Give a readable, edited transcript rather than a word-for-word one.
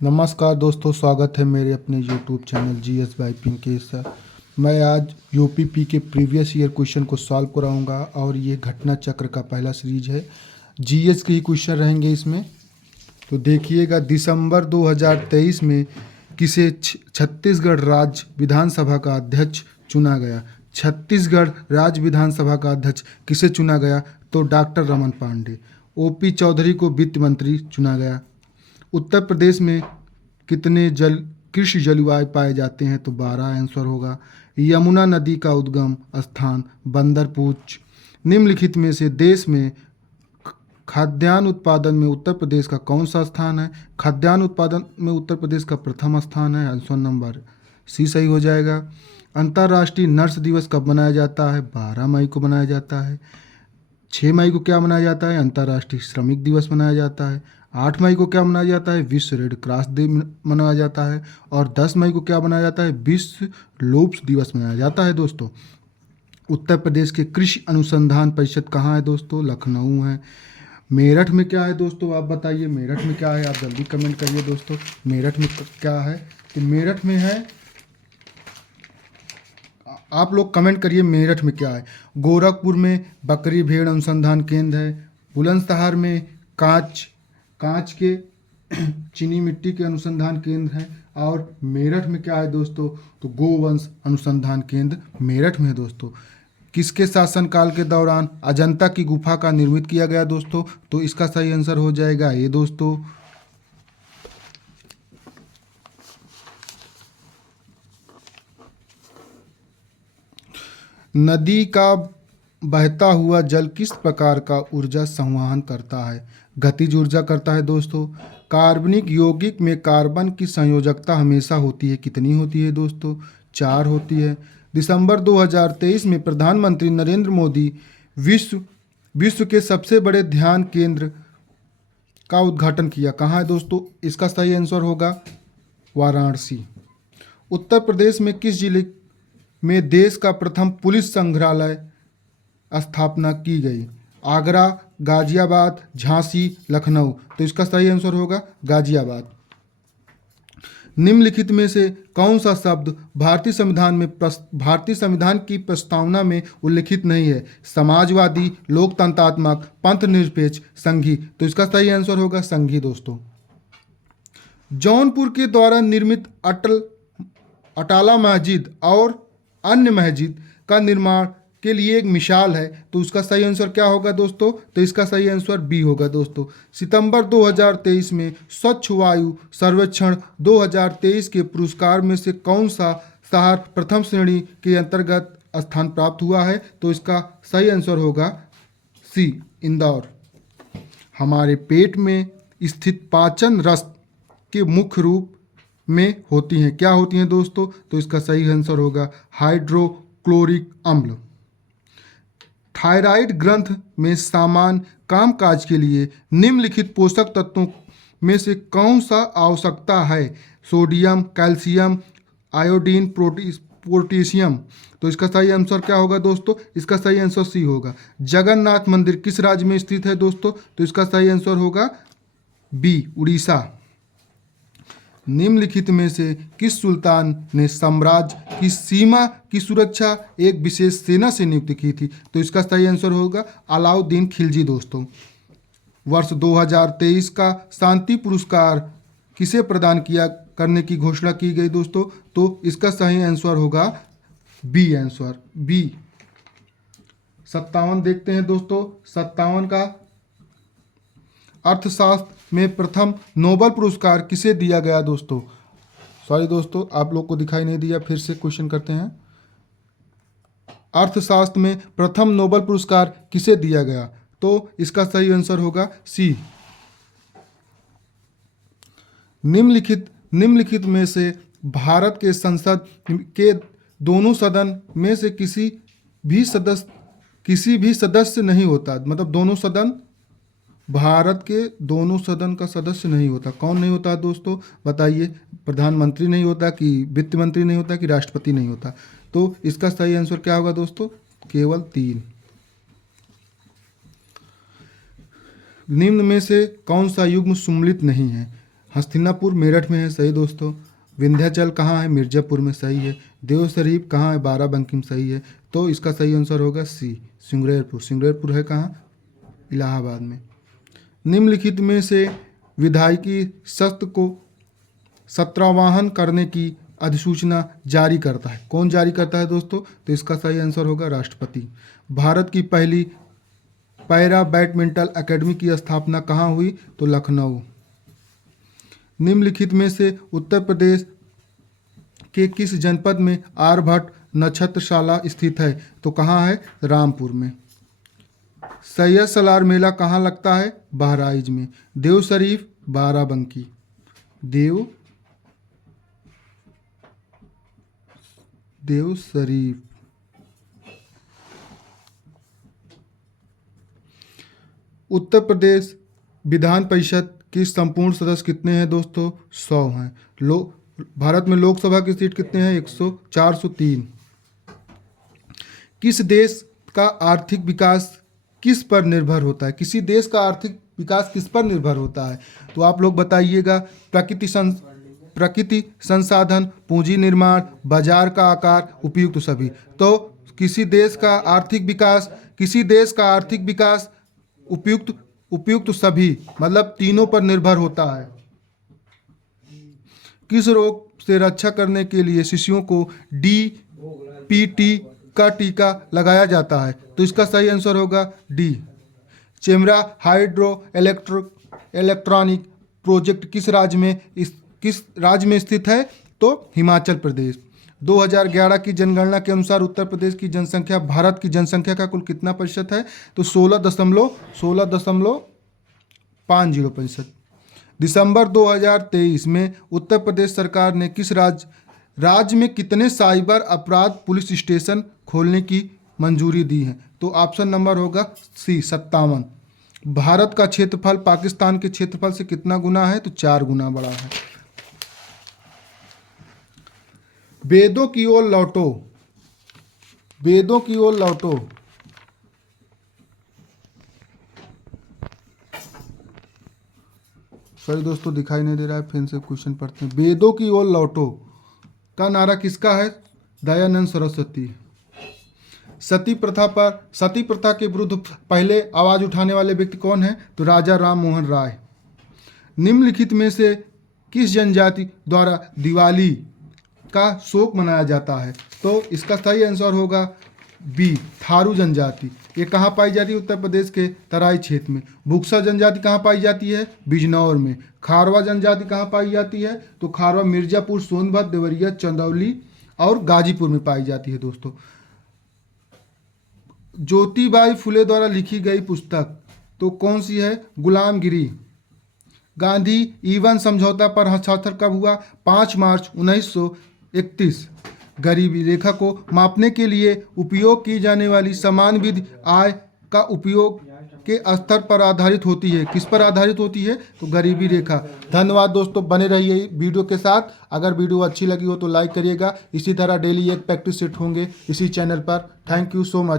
नमस्कार दोस्तों, स्वागत है मेरे अपने YouTube channel GS by pink के साथ। मैं आज यूपीपी के प्रीवियस ईयर क्वेश्चन को सॉल्व कराऊंगा और ये घटना चक्र का पहला सीरीज है। जीएस के ही क्वेश्चन रहेंगे इसमें। तो देखिएगा, दिसंबर 2023 में किसे छत्तीसगढ़ राज्य विधानसभा का अध्यक्ष चुना गया। छत्तीसगढ़ राज्य विधानसभा का अध्यक्ष किसे चुना गया? तो डॉक्टर रमन पांडे। ओपी चौधरी को वित्त मंत्री चुना गया। उत्तर प्रदेश में कितने कृषि जलवायु पाए जाते हैं? तो 12 आंसर होगा। यमुना नदी का उद्गम स्थान बंदरपूछ। निम्नलिखित में से देश में खाद्यान्न उत्पादन में उत्तर प्रदेश का कौन सा स्थान है? खाद्यान्न उत्पादन में उत्तर प्रदेश का प्रथम स्थान है। आंसर नंबर सी सही हो जाएगा। अंतर्राष्ट्रीय नर्स दिवस कब मनाया जाता है? 12 मई को मनाया जाता है। 6 मई को क्या मनाया जाता है? अंतर्राष्ट्रीय श्रमिक दिवस मनाया जाता है। 8 मई को क्या मनाया जाता है? विश्व रेड क्रॉस डे मनाया जाता है। और 10 मई को क्या मनाया जाता है? विश्व लूप्स दिवस मनाया जाता है। दोस्तों, उत्तर प्रदेश के कृषि अनुसंधान परिषद कहाँ है? दोस्तों, लखनऊ है। मेरठ में क्या है? दोस्तों आप बताइए, मेरठ में क्या है? आप जल्दी कमेंट करिए दोस्तों, मेरठ में क्या है? तो मेरठ में है, आप लोग कमेंट करिए मेरठ में क्या है। गोरखपुर में बकरी भेड़ अनुसंधान केंद्र है। बुलंदशहर में कांच के चीनी मिट्टी के अनुसंधान केंद्र हैं। और मेरठ में क्या है दोस्तों? तो गोवंश अनुसंधान केंद्र मेरठ में है। दोस्तों, किसके शासनकाल के दौरान अजंता की गुफा का निर्मित किया गया? दोस्तों, तो इसका सही आंसर हो जाएगा ये। दोस्तों, नदी का बहता हुआ जल किस प्रकार का ऊर्जा संवहन करता है? गतिज ऊर्जा करता है। दोस्तों, कार्बनिक यौगिक में कार्बन की संयोजकता हमेशा होती है। कितनी होती है? दोस्तों, 4 होती है। दिसंबर 2023 में प्रधानमंत्री नरेंद्र मोदी विश्व के सबसे बड़े ध्यान केंद्र का उद्घाटन किया। कहाँ है? दोस्तों, इसका सही आंसर होगा वाराणसी। उत्तर प्रदेश में किस जिले में देश का प्रथम पुलिस संग्रहालय स्थापना की गई? आगरा, गाजियाबाद, झांसी, लखनऊ। तो इसका सही आंसर होगा गाजियाबाद। निम्नलिखित में से कौन सा शब्द भारतीय संविधान की प्रस्तावना में उल्लिखित नहीं है? समाजवादी, लोकतंत्रात्मक, पंथनिरपेक्ष, संघी। तो इसका सही आंसर होगा संघी। दोस्तों, जौनपुर के द्वारा निर्मित अटाला मस्जिद और अन्य मस्जिद का निर्माण के लिए एक मिसाल है। तो उसका सही आंसर क्या होगा? दोस्तों, तो इसका सही आंसर बी होगा। दोस्तों, सितंबर 2023 में स्वच्छ वायु सर्वेक्षण 2023 के पुरस्कार में से कौन सा शहर प्रथम श्रेणी के अंतर्गत स्थान प्राप्त हुआ है? तो इसका सही आंसर होगा सी, इंदौर। हमारे पेट में स्थित पाचन रस के मुख्य रूप में होती हैं। क्या होती हैं? दोस्तों, तो इसका सही आंसर होगा हाइड्रोक्लोरिक अम्ल। थायराइड ग्रंथ में सामान्य कामकाज के लिए निम्नलिखित पोषक तत्वों में से कौन सा आवश्यकता है? Sodium, calcium, iodine, potassium. तो इसका सही आंसर क्या होगा? दोस्तों, इसका सही आंसर सी होगा। जगन्नाथ मंदिर किस राज्य में स्थित है? दोस्तों, तो इसका सही आंसर होगा बी, उड़ीसा। निम्नलिखित में से किस सुल्तान ने साम्राज्य की सीमा की सुरक्षा एक विशेष सेना से नियुक्त की थी? तो इसका सही आंसर होगा अलाउद्दीन खिलजी। दोस्तों, वर्ष 2023 का शांति पुरस्कार किसे प्रदान करने की घोषणा की गई? दोस्तों, तो इसका सही आंसर होगा बी, आंसर बी। 57 देखते हैं दोस्तों। 57 का अर्थशास्त्र में प्रथम नोबेल पुरस्कार किसे दिया गया? दोस्तों, सॉरी दोस्तों, आप लोग को दिखाई नहीं दिया, फिर से क्वेश्चन करते हैं। अर्थशास्त्र में प्रथम नोबेल पुरस्कार किसे दिया गया? तो इसका सही आंसर होगा सी। निम्नलिखित में से भारत के संसद के दोनों सदन में से किसी भी सदस्य नहीं होता। मतलब दोनों सदन, भारत के दोनों सदन का सदस्य नहीं होता। कौन नहीं होता दोस्तों, बताइए? प्रधानमंत्री नहीं होता, कि वित्त मंत्री नहीं होता, कि राष्ट्रपति नहीं होता? तो इसका सही आंसर क्या होगा दोस्तों? केवल 3। निम्न में से कौन सा युग्म सम्मिलित नहीं है? हस्तिनापुर मेरठ में है, सही दोस्तों। विंध्याचल कहाँ है? मिर्जापुर में, सही है। देव शरीफ कहाँ है? बाराबंकी में, सही है। तो इसका सही आंसर होगा सी, सिंगरेरपुर। सिंगरेरपुर है कहाँ? इलाहाबाद में। निम्नलिखित में से विधायकी सत्र को सत्रावाहन करने की अधिसूचना जारी करता है, कौन जारी करता है दोस्तों? तो इसका सही आंसर होगा राष्ट्रपति। भारत की पहली पैरा बैडमिंटन एकेडमी की स्थापना कहाँ हुई? तो लखनऊ। निम्नलिखित में से उत्तर प्रदेश के किस जनपद में आर्यभट्ट नक्षत्रशाला स्थित है? तो कहाँ है? रामपुर में। सैयद सलार मेला कहाँ लगता है? बहराइच में। देव शरीफ बाराबंकी। देव शरीफ। उत्तर प्रदेश विधान परिषद की संपूर्ण सदस्य कितने हैं दोस्तों? 100 हैं। भारत में लोकसभा की सीट कितने हैं? 403। किस देश का आर्थिक विकास किस पर निर्भर होता है? किसी देश का आर्थिक विकास किस पर निर्भर होता है? तो आप लोग बताइएगा। प्रकृति संसाधन, पूंजी निर्माण, बाजार का आकार, उपयुक्त सभी। तो किसी देश का आर्थिक विकास उपयुक्त सभी मतलब तीनों पर निर्भर होता है। किस रोग से रक्षा करने के लिए शिशुओं को DPT का टीका लगाया जाता है? तो इसका सही आंसर होगा डी। चेमरा हाइड्रो इलेक्ट्रॉनिक प्रोजेक्ट किस राज्य में स्थित है? तो हिमाचल प्रदेश। 2011 की जनगणना के अनुसार उत्तर प्रदेश की जनसंख्या भारत की जनसंख्या का कुल कितना प्रतिशत है? तो 16.50%। दिसंबर 2023 में उत्तर प्रदेश सरकार ने किस राज्य में कितने साइबर अपराध पुलिस स्टेशन खोलने की मंजूरी दी है? तो ऑप्शन नंबर होगा सी, 57। भारत का क्षेत्रफल पाकिस्तान के क्षेत्रफल से कितना गुना है? तो 4 गुना बड़ा है। वेदों की ओर लौटो। सॉरी दोस्तों, दिखाई नहीं दे रहा है, फिर से क्वेश्चन पढ़ते हैं। वेदों की ओर लौटो का नारा किसका है? दयानंद सरस्वती। सती प्रथा के विरुद्ध पहले आवाज उठाने वाले व्यक्ति कौन है? तो राजा राम मोहन राय। निम्नलिखित में से किस जनजाति द्वारा दिवाली का शोक मनाया जाता है? तो इसका सही आंसर होगा बी, थारू जनजाति। ये कहाँ पाई जाती है? उत्तर प्रदेश के तराई क्षेत्र में। बुक्सा जनजाति कहाँ पाई जाती है? बिजनौर में। खारवा जनजाति कहाँ पाई जाती है? तो खारवा मिर्जापुर, सोनभद्र, देवरिया, चंदौली और गाजीपुर में पाई जाती है दोस्तों। ज्योतिबाई फुले द्वारा लिखी गई पुस्तक तो कौन सी है? गुलामगिरी। गांधी ईवन समझौता पर हस्ताक्षर कब हुआ? 5 मार्च 1931। गरीबी रेखा को मापने के लिए उपयोग की जाने वाली समान विधि आय का उपयोग के स्तर पर आधारित होती है। किस पर आधारित होती है? तो गरीबी रेखा। धन्यवाद दोस्तों, बने रहिए वीडियो के साथ। अगर वीडियो अच्छी लगी हो तो लाइक करिएगा। इसी तरह डेली एक प्रैक्टिस सेट होंगे इसी चैनल पर। Thank you so much.